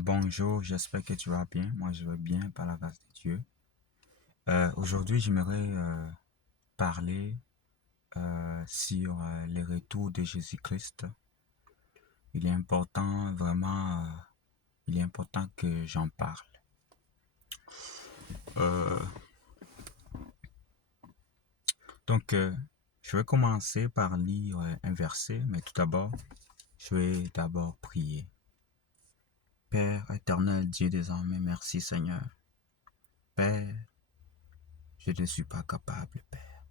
Bonjour, j'espère que tu vas bien. Moi, je vais bien par la grâce de Dieu. Aujourd'hui, j'aimerais parler sur les retours de Jésus-Christ. Il est important, vraiment, il est important que j'en parle. Euh, je vais commencer par lire un verset, mais tout d'abord, je vais d'abord prier. Père éternel, Dieu des armées, merci Seigneur. Père, je ne suis pas capable, Père.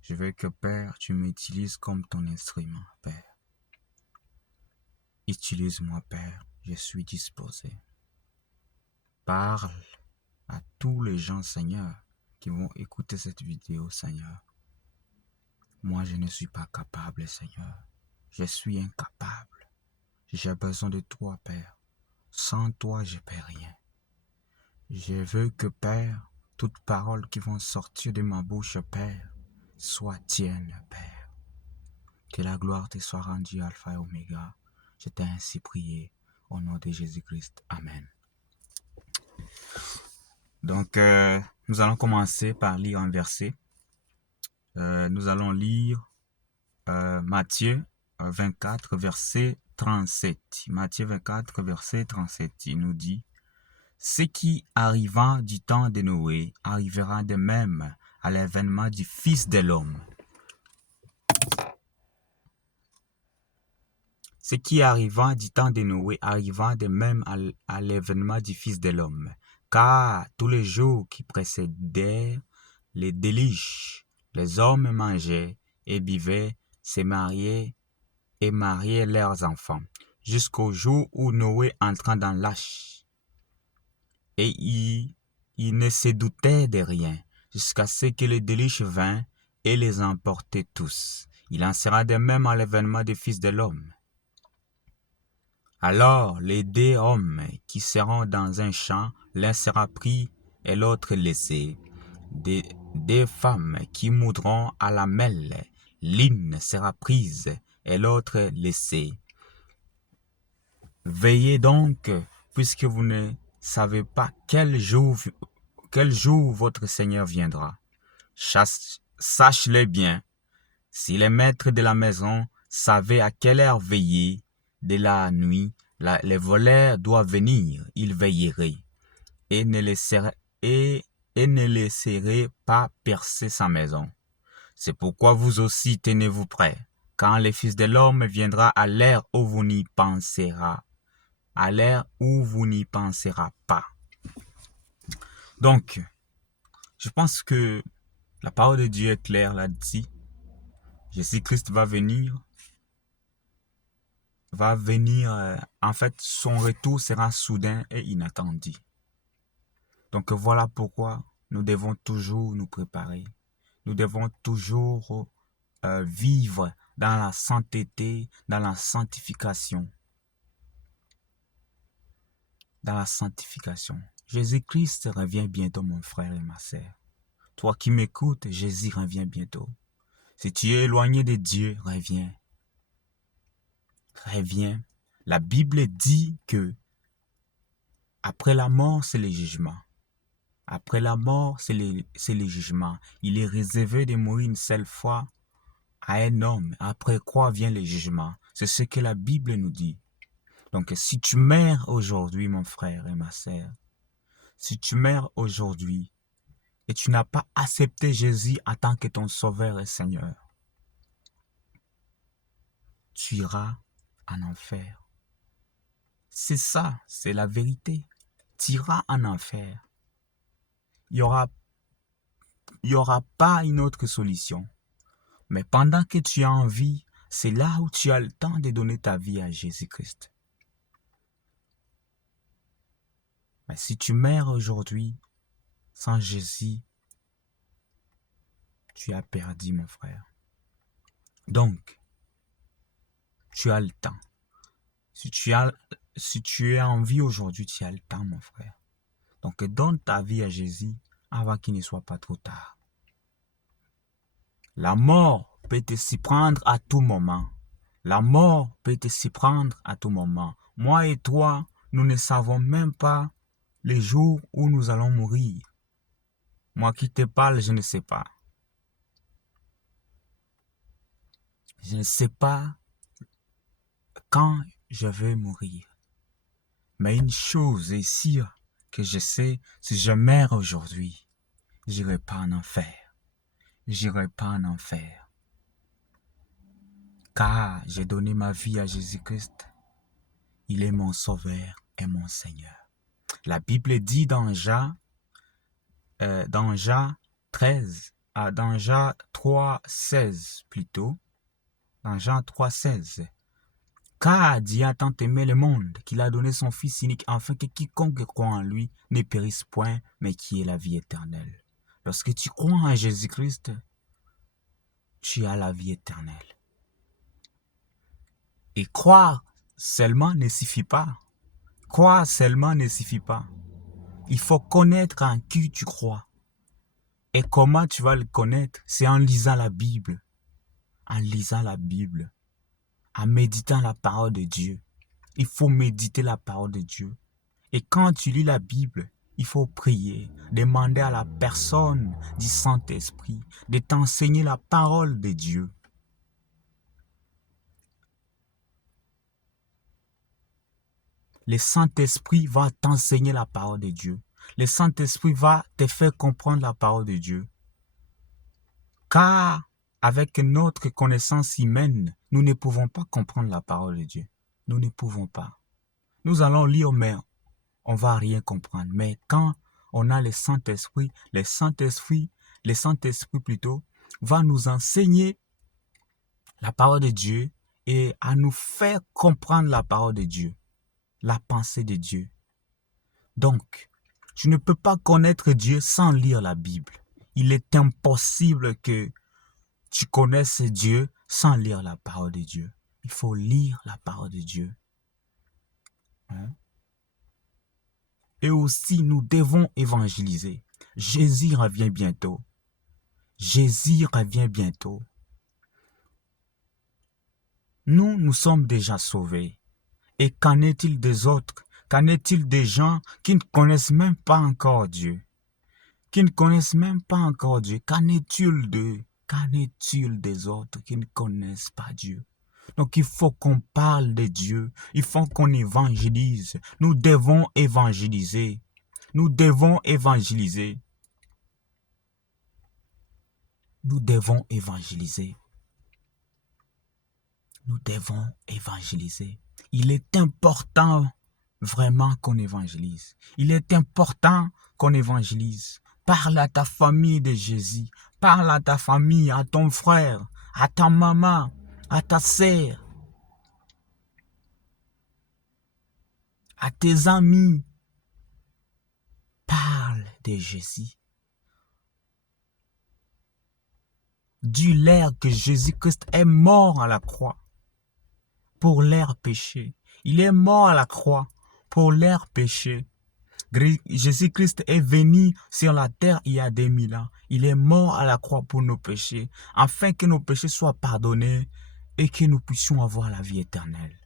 Je veux que, Père, tu m'utilises comme ton instrument, Père. Utilise-moi, Père, je suis disposé. Parle à tous les gens, Seigneur, qui vont écouter cette vidéo, Seigneur. Moi, je ne suis pas capable, Seigneur. Je suis incapable. J'ai besoin de toi, Père. Sans toi, je ne peux rien. Je veux que, Père, toutes paroles qui vont sortir de ma bouche, Père, soient tiennes, Père. Que la gloire te soit rendue, Alpha et Oméga. Je t'ai ainsi prié au nom de Jésus-Christ. Amen. Donc, nous allons commencer par lire un verset. Nous allons lire Matthieu 24, verset 37. Matthieu 24, verset 37. Il nous dit, « Ce qui arriva du temps de Noé arrivera de même à l'avènement du Fils de l'homme. » Ce qui arriva du temps de Noé arriva de même à l'avènement du Fils de l'homme. Car tous les jours qui précédèrent les déluge, les hommes mangeaient et buvaient, se mariaient et mariaient leurs enfants, jusqu'au jour où Noé entra dans l'arche. Et il ne se doutait de rien, jusqu'à ce que le déluge vint et les emportait tous. Il en sera de même à l'avènement du Fils de l'homme. Alors les deux hommes qui seront dans un champ, l'un sera pris et l'autre laissé. Des femmes qui moudront à la mêle, l'une sera prise et l'autre laissée. Veillez donc, puisque vous ne savez pas quel jour votre Seigneur viendra. Sache-le bien, si les maîtres de la maison savaient à quelle heure veiller de la nuit, les voleurs doivent venir, ils veilleraient et ne laisseraient pas percer sa maison. C'est pourquoi vous aussi tenez-vous prêts, quand le Fils de l'homme viendra à l'heure où vous n'y penserez pas. Donc, je pense que la parole de Dieu est claire là-dessus. Jésus-Christ va venir. En fait, son retour sera soudain et inattendu. Donc voilà pourquoi nous devons toujours nous préparer. Nous devons toujours vivre dans la sainteté, dans la sanctification. Dans la sanctification. Jésus-Christ revient bientôt, mon frère et ma sœur. Toi qui m'écoutes, Jésus revient bientôt. Si tu es éloigné de Dieu, reviens. Reviens. La Bible dit que après la mort, c'est le jugement. Après la mort, c'est le jugement. Il est réservé de mourir une seule fois à un homme. Après quoi vient le jugement? C'est ce que la Bible nous dit. Donc, si tu meurs aujourd'hui, mon frère et ma sœur, si tu meurs aujourd'hui et tu n'as pas accepté Jésus en tant que ton sauveur et Seigneur, tu iras en enfer. C'est ça, c'est la vérité. Tu iras en enfer. Il y aura pas une autre solution. Mais pendant que tu es en vie, c'est là où tu as le temps de donner ta vie à Jésus-Christ. Mais si tu meurs aujourd'hui sans Jésus, tu as perdu, mon frère. Donc, tu as le temps. Si tu es en vie aujourd'hui, tu as le temps, mon frère. Donc, donne ta vie à Jésus avant qu'il ne soit pas trop tard. La mort peut te s'y prendre à tout moment. La mort peut te s'y prendre à tout moment. Moi et toi, nous ne savons même pas les jours où nous allons mourir. Moi qui te parle, je ne sais pas. Je ne sais pas quand je vais mourir. Mais une chose est sûre que je sais, si je meurs aujourd'hui, j'irai pas en enfer. J'irai pas en enfer. Car j'ai donné ma vie à Jésus-Christ. Il est mon sauveur et mon Seigneur. La Bible dit dans Jean 13, dans Jean 3,16 plutôt, dans Jean 3,16, car Dieu a tant aimé le monde qu'il a donné son Fils unique afin que quiconque croit en lui ne périsse point, mais qui ait la vie éternelle. Lorsque tu crois en Jésus-Christ, tu as la vie éternelle. Et croire seulement ne suffit pas. Croire seulement ne suffit pas. Il faut connaître en qui tu crois. Et comment tu vas le connaître? C'est en lisant la Bible. En lisant la Bible. En méditant la parole de Dieu. Il faut méditer la parole de Dieu. Et quand tu lis la Bible, il faut prier, demander à la personne du Saint-Esprit de t'enseigner la parole de Dieu. Le Saint-Esprit va t'enseigner la parole de Dieu. Le Saint-Esprit va te faire comprendre la parole de Dieu. Car avec notre connaissance humaine, nous ne pouvons pas comprendre la parole de Dieu. Nous ne pouvons pas. Nous allons lire, mais on ne va rien comprendre. Mais quand on a le Saint-Esprit plutôt, va nous enseigner la parole de Dieu et à nous faire comprendre la parole de Dieu, la pensée de Dieu. Donc, tu ne peux pas connaître Dieu sans lire la Bible. Il est impossible que tu connaisses Dieu sans lire la parole de Dieu. Il faut lire la parole de Dieu. Et aussi, nous devons évangéliser. Jésus revient bientôt. Jésus revient bientôt. Nous sommes déjà sauvés. Et qu'en est-il des autres? Qu'en est-il des gens qui ne connaissent même pas encore Dieu? Qui ne connaissent même pas encore Dieu? Qu'en est-il d'eux? Qu'en est-il des autres qui ne connaissent pas Dieu? Donc il faut qu'on parle de Dieu. Il faut qu'on évangélise. Nous devons évangéliser. Nous devons évangéliser. Nous devons évangéliser. Nous devons évangéliser. Il est important vraiment qu'on évangélise. Il est important qu'on évangélise. Parle à ta famille de Jésus. Parle à ta famille, à ton frère, à ta maman, à ta sœur, à tes amis. Parle de Jésus. Dis-leur que Jésus-Christ est mort à la croix pour leurs péchés. Il est mort à la croix pour leurs péchés. Jésus-Christ est venu sur la terre il y a 2000 ans. Il est mort à la croix pour nos péchés, afin que nos péchés soient pardonnés et que nous puissions avoir la vie éternelle.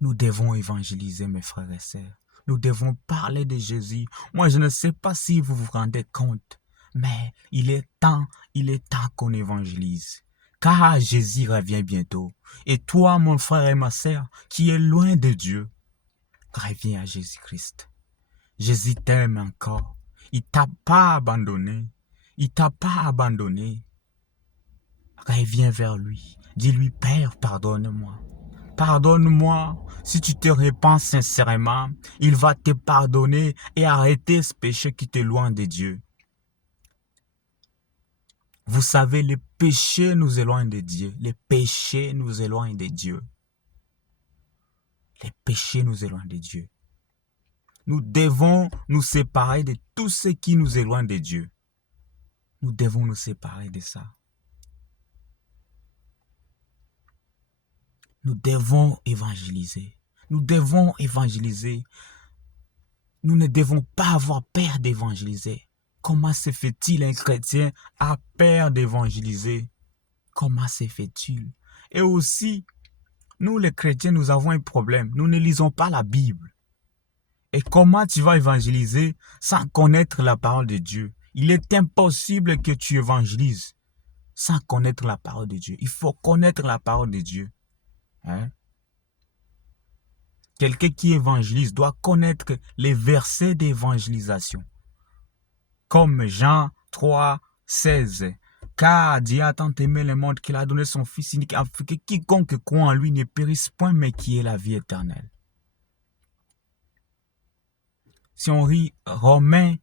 Nous devons évangéliser, mes frères et sœurs. Nous devons parler de Jésus. Moi, je ne sais pas si vous vous rendez compte, mais il est temps qu'on évangélise. Car Jésus revient bientôt. Et toi, mon frère et ma sœur, qui est loin de Dieu, reviens à Jésus-Christ. Jésus t'aime encore. Il t'a pas abandonné. Il t'a pas abandonné. Reviens vers lui. Dis-lui, Père, pardonne-moi. Pardonne-moi. Si tu te repens sincèrement, il va te pardonner et arrêter ce péché qui t'éloigne de Dieu. Vous savez, les péchés nous éloignent de Dieu. Les péchés nous éloignent de Dieu. Les péchés nous éloignent de Dieu. Nous devons nous séparer de tout ce qui nous éloigne de Dieu. Nous devons nous séparer de ça. Nous devons évangéliser. Nous devons évangéliser. Nous ne devons pas avoir peur d'évangéliser. Comment se fait-il un chrétien a peur d'évangéliser? Comment se fait-il? Et aussi, Nous, les chrétiens, nous avons un problème. Nous ne lisons pas la Bible. Et comment tu vas évangéliser sans connaître la parole de Dieu? Il est impossible que tu évangélises sans connaître la parole de Dieu. Il faut connaître la parole de Dieu. Hein? Quelqu'un qui évangélise doit connaître les versets d'évangélisation. Comme Jean 3, 16. Car Dieu a tant aimé le monde qu'il a donné son Fils unique afin que quiconque croit en lui ne périsse point mais qui ait la vie éternelle. Si on lit Romains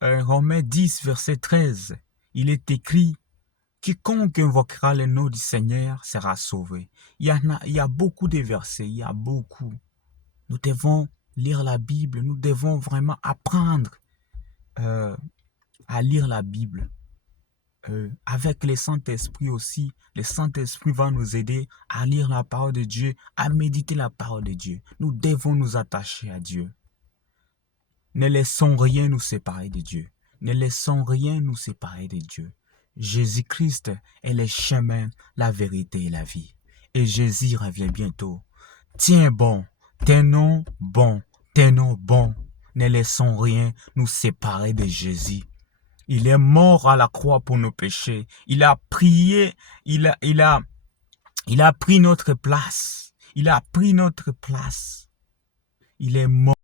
10, verset 13, il est écrit « Quiconque invoquera le nom du Seigneur sera sauvé ». Il y a beaucoup de versets, il y a beaucoup. Nous devons lire la Bible, nous devons vraiment apprendre à lire la Bible. Avec le Saint-Esprit aussi, le Saint-Esprit va nous aider à lire la parole de Dieu, à méditer la parole de Dieu. Nous devons nous attacher à Dieu. Ne laissons rien nous séparer de Dieu. Ne laissons rien nous séparer de Dieu. Jésus-Christ est le chemin, la vérité et la vie. Et Jésus revient bientôt. Tiens bon, tenons bon, tenons bon. Ne laissons rien nous séparer de Jésus. Il est mort à la croix pour nos péchés. Il a prié, il a pris notre place. Il a pris notre place. Il est mort.